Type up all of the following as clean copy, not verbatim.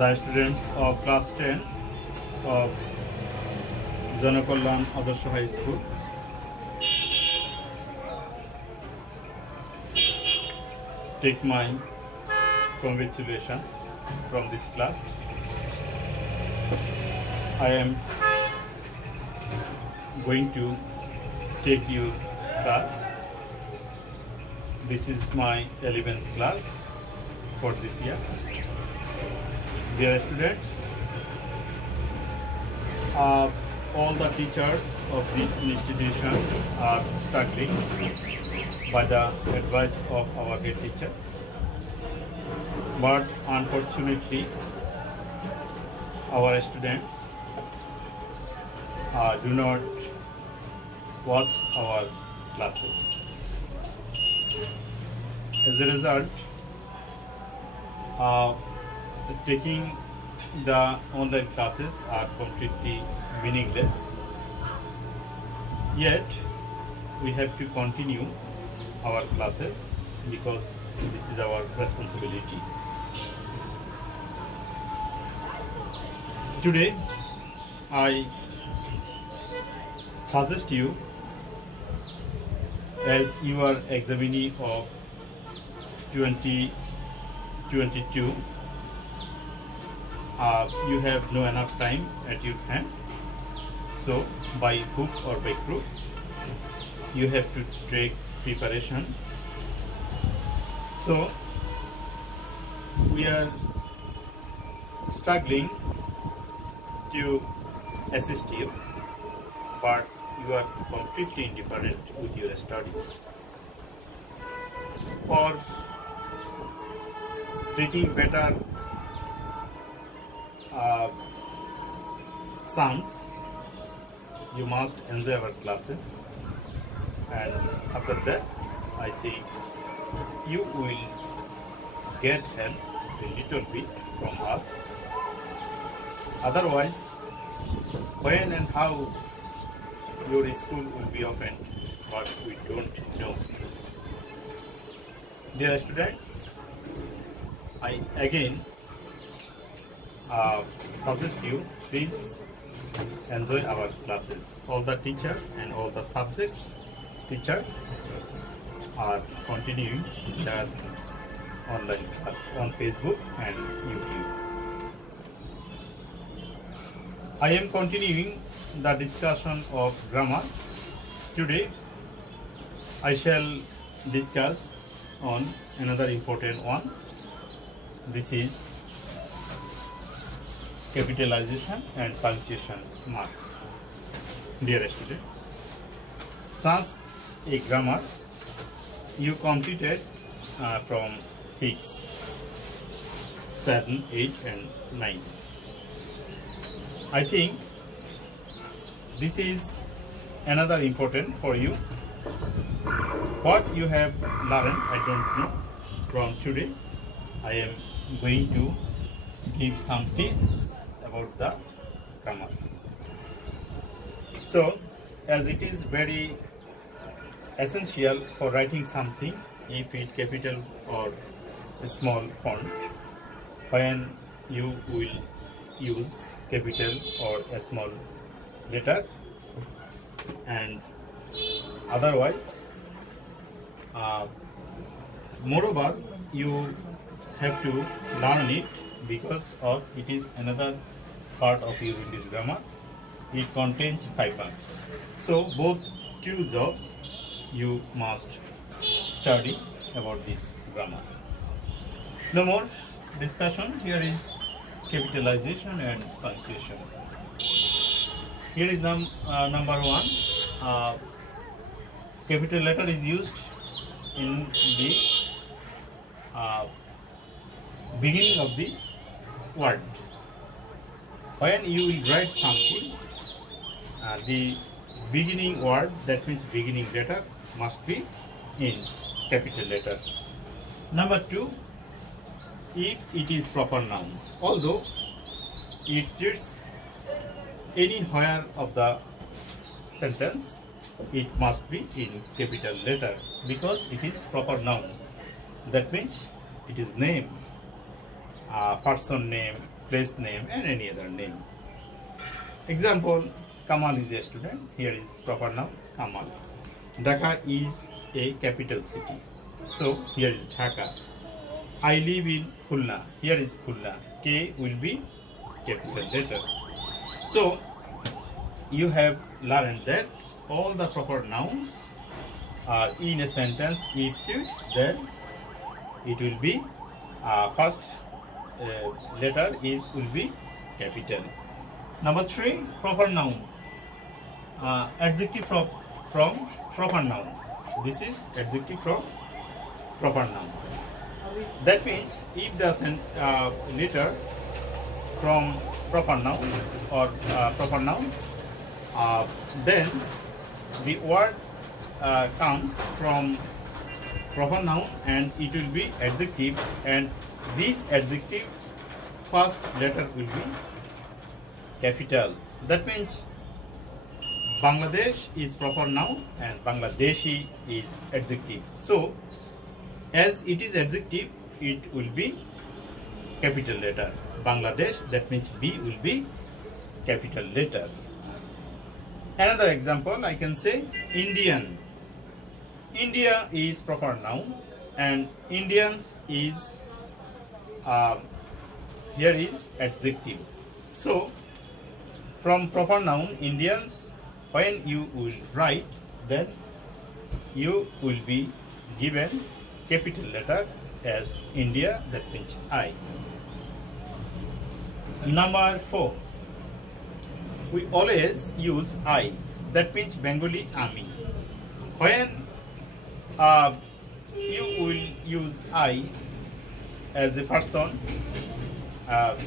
the students of class 10 of Janakallan Adarsha High School. Take my congratulations from this class. I am going to take your class. This is my 11th class for this year. Dear students, all the teachers of this institution are struggling by the advice of our head teacher, but unfortunately our students do not watch our classes. As a result, taking the online classes are completely meaningless. Yet we have to continue our classes because this is our responsibility. Today I suggest you, as you are examining of 2022, you have no enough time at your hand, so by hook or by crook you have to take preparation. So we are struggling to assist you, but you are completely indifferent with your studies. For taking better sounds, you must enjoy our classes, and after that I think you will get help a little bit from us. Otherwise, when and how your school will be opened, but we don't know. Dear students, I again suggest you, please enjoy our classes. All the teacher and all the subjects teacher are continuing their online class on Facebook and YouTube. I am continuing the discussion of grammar. Today I shall discuss on another important ones. This is capitalization and punctuation mark. Dear students, such a grammar you completed from 6, 7, 8 and 9. I think this is another important for you. What you have learned, I don't know. From today I am going to give some tips about the grammar. So, as it is very essential for writing something, if it capital or a small font, when you will use capital or a small letter, and otherwise moreover you have to learn it because of it is another part of your English grammar. It contains 5 marks. So both two jobs you must study about this grammar. No more discussion. Here is capitalization and punctuation. Here is number 1. Capital letter is used in the beginning of the word. When you will write something, the beginning word, that means beginning letter, must be in capital letter. Number 2, if it is proper noun, although it sits anywhere of the sentence, it must be in capital letter because it is proper noun. That means it is name, person name, place name and any other name. Example, Kamal is a student. Here is proper noun Kamal. Dhaka is a capital city. So here is Dhaka. I live in Khulna. Here is Khulna. K will be capital letter. So you have learned that all the proper nouns are in a sentence. If suits, then it will be first letter will be capital. Number 3, proper noun. Adjective from proper noun. This is adjective from proper noun. That means if the letter from proper noun or proper noun, then the word comes from proper noun and it will be adjective, and this adjective first letter will be capital. That means Bangladesh is proper noun and Bangladeshi is adjective. So as it is adjective, it will be capital letter. Bangladesh, that means B will be capital letter. Another example, I can say Indian. India is proper noun and Indians is here is adjective. So from proper noun Indians, when you will write, then you will be given capital letter as India, that means I. Number 4, we always use I, that means Bengali Ami. When you will use I as a person,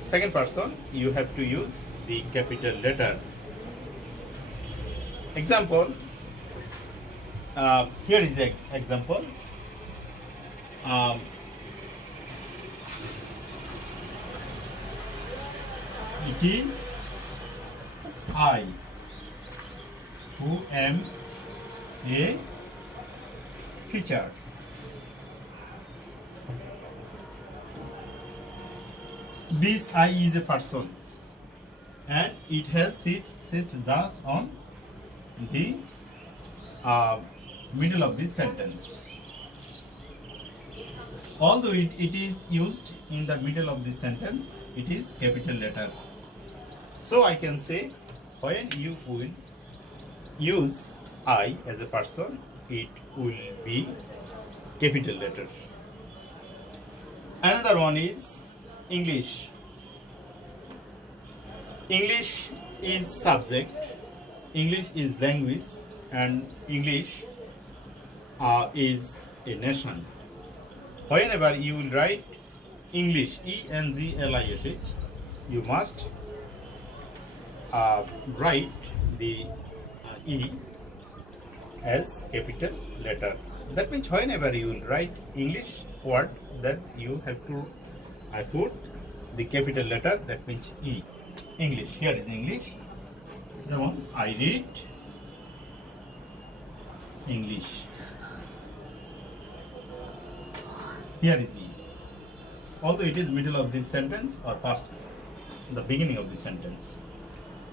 second person, you have to use the capital letter. Example, here is an example. It is I who am a teacher. This I is a person and it has sit just on the middle of this sentence. Although it is used in the middle of this sentence, it is capital letter. So I can say when you will use I as a person, it will be capital letter. Another one is English. English is subject, English is language, and English is a nation. Whenever you will write English, E-N-G-L-I-S-H, you must write the E as capital letter. That means whenever you will write English word, that you have to put the capital letter, that means E. English, here is English. I read English. Here is E. Although it is middle of this sentence or first, the beginning of the sentence.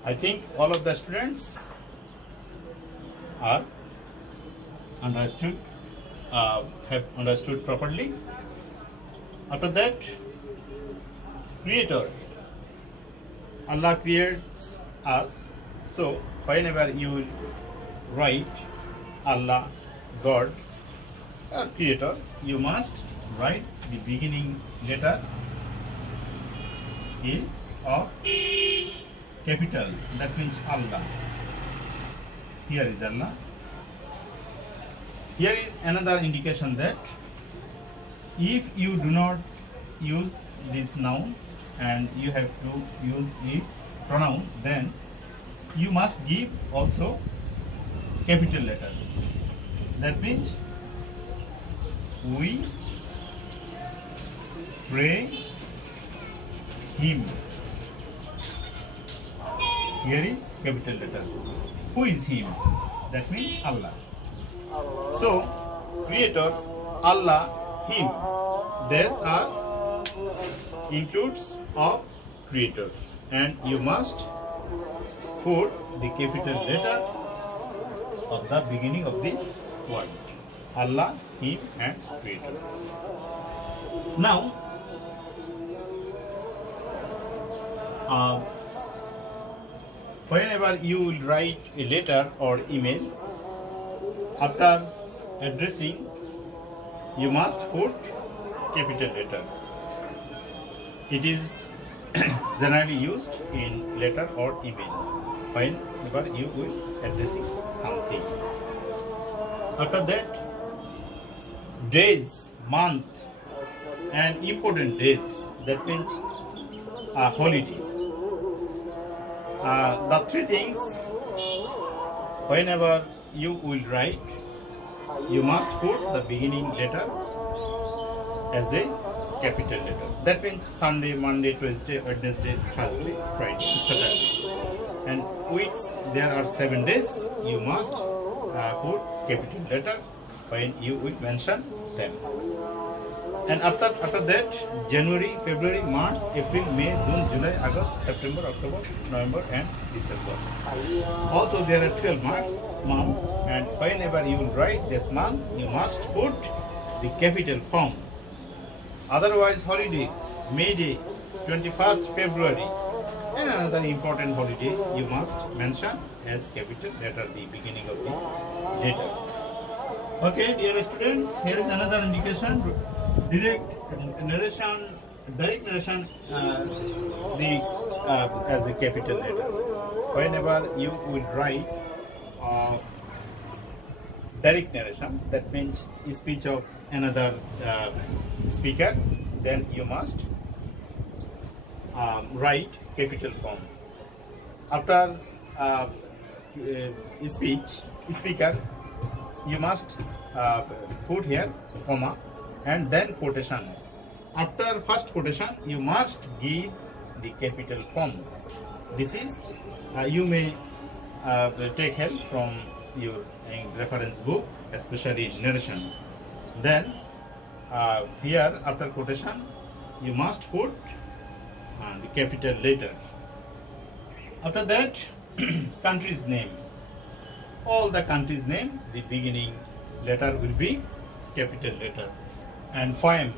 I think all of the students are understood, have understood properly. After that, Creator. Allah creates us. So whenever you write Allah, God, or Creator, you must write the beginning letter is of capital, that means Allah. Here is Allah. Here is another indication that if you do not use this noun and you have to use its pronoun, then you must give also capital letter. That means we pray him. Here is capital letter. Who is him? That means Allah. So, Creator, Allah, him. These are includes of creator, and you must put the capital letter at the beginning of this word. Allah, Him, and Creator. Now, whenever you will write a letter or email, after addressing, you must put capital letter. It is generally used in letter or email whenever you will addressing something. After that, days, month, and important days, that means a holiday. The three things, whenever you will write, you must put the beginning letter as a capital letter. That means Sunday, Monday, Tuesday, Wednesday, Thursday, Friday, Saturday. And weeks, there are 7 days, you must put capital letter when you will mention them. And after that, January, February, March, April, May, June, July, August, September, October, November, and December. Also, there are 12 months, and whenever you will write this month, you must put the capital form. Otherwise, holiday, May Day, 21st February, and another important holiday, you must mention as capital letter the beginning of the letter. Okay, dear students, here is another indication. Direct narration, as a capital letter. Whenever you will write direct narration, that means speech of another speaker, then you must write capital form. After speaker, you must put here comma and then quotation. After first quotation, you must give the capital form. This is you may take help from your reference book, especially narration. Then here after quotation, you must put the capital letter. After that, country's name. All the country's name, the beginning letter will be capital letter. And poem,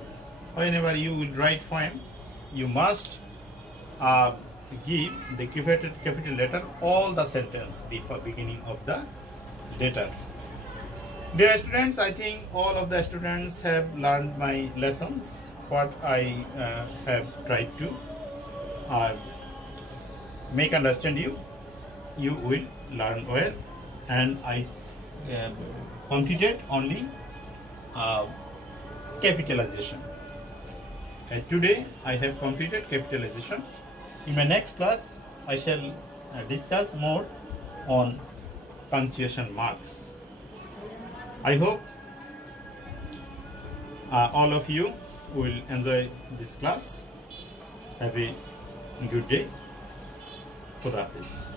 whenever you will write poem, you must give the capital letter all the sentence, the beginning of the letter. Dear students, I think all of the students have learned my lessons, what I have tried to make understand you. You will learn well, and I completed only capitalization. And today I have completed capitalization. In my next class, I shall discuss more on punctuation marks. I hope all of you will enjoy this class. Have a good day. Khuda Hafiz.